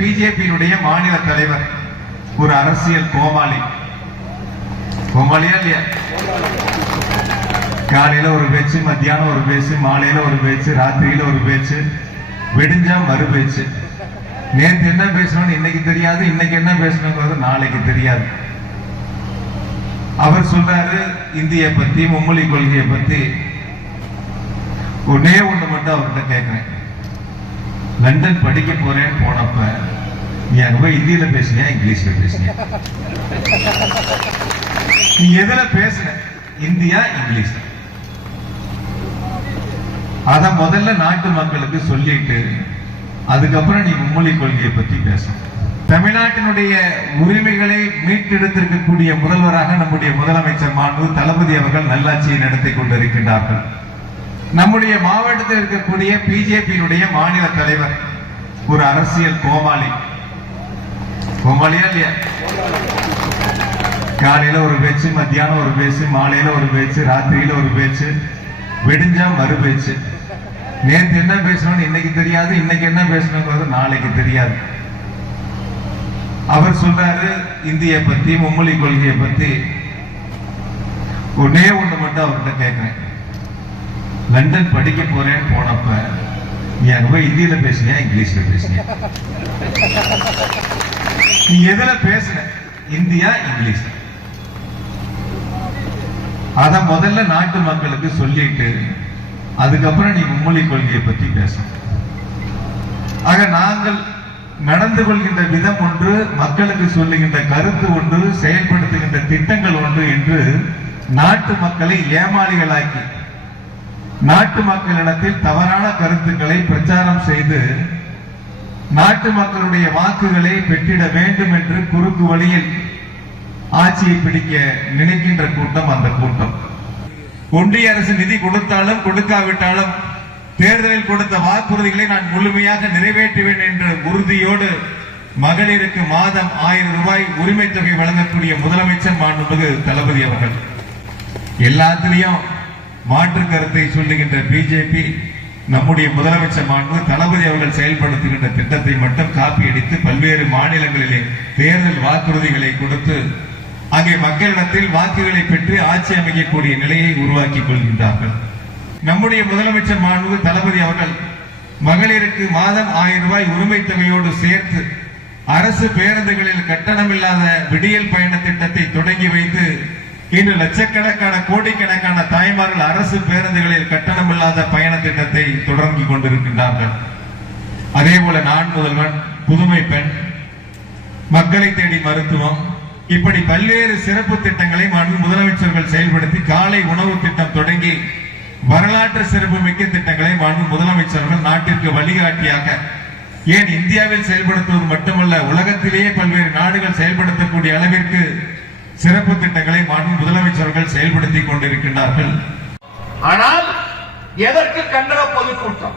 பிஜேபியினுடைய மாநில தலைவர் ஒரு அரசியல் கோமாளி. கோமாளியா இல்லையா? காலையில ஒரு பேச்சு மத்தியானம் ஒரு பேச்சு மாலையில ஒரு பேச்சு ராத்திரியில ஒரு பேச்சு விடிஞ்சா மறு பேச்சு. நேற்று என்ன பேசணும்னு இன்னைக்கு தெரியாது இன்னைக்கு என்ன பேசணுங்கிறது நாளைக்கு தெரியாது. அவர் சொல்றாரு இந்திய பத்தி மும்மொழி கொள்கையை பத்தி ஒன்னே ஒண்ணு மட்டும் அவர்கிட்ட கேட்கிறேன் லண்டன் படிக்க போறேன் போனப்ப நீ அங்க போய் ஹிந்தியில பேசுனியா இங்கிலீஷ்ல பேசுனியா? நீ எதுல பேசுன? இந்தியா இங்கிலீஷ் அத முதல்ல நாட்டு மக்களுக்கு சொல்லிட்டு அதுக்கப்புறம் நீ மும்மொழி கொள்கையை பத்தி பேசணும் தமிழ்நாட்டினுடைய உரிமைகளை மீட்டெடுத்திருக்கக்கூடிய முதல்வராக நம்முடைய முதலமைச்சர் மாண்பு தளபதி அவர்கள் நல்லாட்சியை நடத்தி கொண்டிருக்கின்றார்கள். நம்முடைய மாவட்டத்தில் இருக்கக்கூடிய பிஜேபியினுடைய மாநில தலைவர் ஒரு அரசியல் கோமாளி. கோமாளியா இல்லையா? காலையில ஒரு பேச்சு மத்தியானம் ஒரு பேச்சு மாலையில ஒரு பேச்சு ராத்திரியில ஒரு பேச்சு விடிஞ்சா மறு பேச்சு. நேற்று என்ன பேசணும்னு இன்னைக்கு தெரியாது இன்னைக்கு என்ன பேசணுங்கிறது நாளைக்கு தெரியாது. அவர் சொல்றாரு இந்திய பத்தி மும்மொழி கொள்கையை பத்தி ஒன்னே ஒண்ணு மட்டும் அவர்கிட்ட கேட்கிறேன் லண்டன் படிக்க போறேன் போனப்ப நீ அங்க போய் ஹிந்தியில பேசுனியா இங்கிலீஷ்ல பேசுனியா? நீ எதுல பேசுன? இந்தியா இங்கிலீஷ் அத முதல்ல நாட்டு மக்களுக்கு சொல்லிட்டு அதுக்கப்புறம் நீ மும்மொழி கொள்கையை பத்தி பேசணும் ஆக நாங்கள் நடந்து கொள்கின்ற விதம் ஒன்று மக்களுக்கு சொல்லுகின்ற கருத்து ஒன்று செயல்படுத்துகின்ற திட்டங்கள் ஒன்று என்று நாட்டு மக்களை ஏமாளிகளாக்கி நாட்டு மக்களிடத்தில் தவறான கருத்துக்களை பிரச்சாரம் செய்து நாட்டு மக்களுடைய வாக்குகளை பெற்றிட வேண்டும் என்று குறுக்கு வழியில் ஆட்சியை பிடிக்க நினைக்கின்ற கூட்டம் அந்த கூட்டம். ஒன்றிய அரசு நிதி கொடுத்தாலும் கொடுக்காவிட்டாலும் தேர்தலில் கொடுத்த வாக்குறுதிகளை நான் முழுமையாக நிறைவேற்றுவேன் என்ற உறுதியோடு மகளிருக்கு மாதம் ஆயிரம் ரூபாய் உரிமை தொகை வழங்கக்கூடிய முதலமைச்சர் மாண்புமிகு தளபதி அவர்கள். எல்லாத்திலையும் மாற்று கருத்தை சொல்லுகின்ற பிஜேபி நம்முடைய முதலமைச்சர் மாண்பு தளபதி அவர்கள் செயல்படுத்துகின்ற திட்டத்தை மட்டும் காப்பி அடித்து பல்வேறு மாநிலங்களிலே தேர்தல் வாக்குறுதிகளை கொடுத்து அங்கே மக்களிடத்தில் வாக்குகளை பெற்று ஆட்சி அமைக்கக்கூடிய நிலையை உருவாக்கி கொள்கின்றார்கள். நம்முடைய முதலமைச்சர் மாண்பு தளபதி அவர்கள் மகளிருக்கு மாதம் ஆயிரம் ரூபாய் உரிமை தொகையோடு சேர்த்து அரசு பேருந்துகளில் கட்டணமில்லாத விடியல் பயண திட்டத்தை தொடங்கி வைத்து இன்று லட்சக்கணக்கான கோடிக்கணக்கான தாய்மார்கள் அரசு பேருந்துகளில் கட்டணமில்லாத பயண திட்டத்தை தொடங்கி கொண்டிருக்கின்றார்கள். அதே போல நான் முதல்வன் புதுமை பெண் மக்களை தேடி மருத்துவம் இப்படி பல்வேறு சிறப்பு திட்டங்களை முதலமைச்சர்கள் செயல்படுத்தி காலை உணவு திட்டம் தொடங்கி வரலாற்று சிறப்பு மிக்க திட்டங்களை மாண்பு முதலமைச்சர்கள் நாட்டிற்கு வழிகாட்டியாக ஏன் இந்தியாவில் செயல்படுத்துவது மட்டுமல்ல உலகத்திலேயே பல்வேறு நாடுகள் செயல்படுத்தக்கூடிய அளவிற்கு சிறப்பு திட்டங்களை மாண்பு முதலமைச்சர்கள் செயல்படுத்திக் கொண்டிருக்கின்றார்கள். ஆனால் எதற்கு கண்டன பொதுக்கூட்டம்?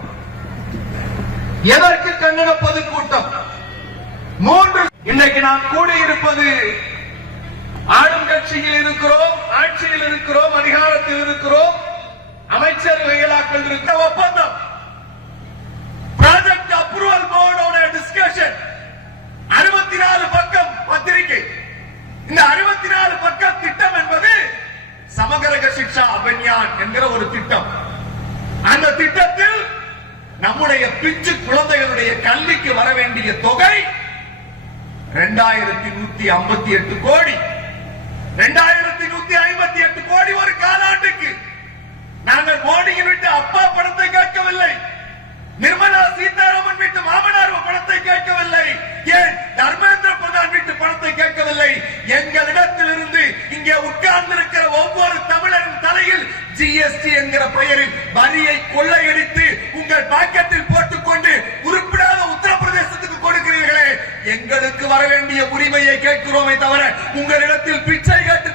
எதற்கு கண்டன பொதுக்கூட்டம்? மூன்று இன்றைக்கு நாம் கூடியிருப்பது ஆளும் கட்சியில் இருக்கிறோம் ஆட்சியில் இருக்கிறோம் அதிகாரத்தில் இருக்கிறோம் அமைச்சரவைகளாக்கள் இருக்க ஒப்பந்தம். சிக்ஷா அபிஞான் என்கிற ஒரு திட்டம். அந்த திட்டத்தில் நம்முடைய பிஞ்சு குழந்தைகளுடைய கல்விக்கு வர வேண்டிய தொகை இரண்டாயிரத்தி நூத்தி ஐம்பத்தி எட்டு கோடி. இரண்டாயிரத்தி நூத்தி ஐம்பத்தி எட்டு கோடி ஒரு காலாண்டுக்கு. கேட்கிறோமே தவிர உங்களிடத்தில் பிச்சை கேட்டு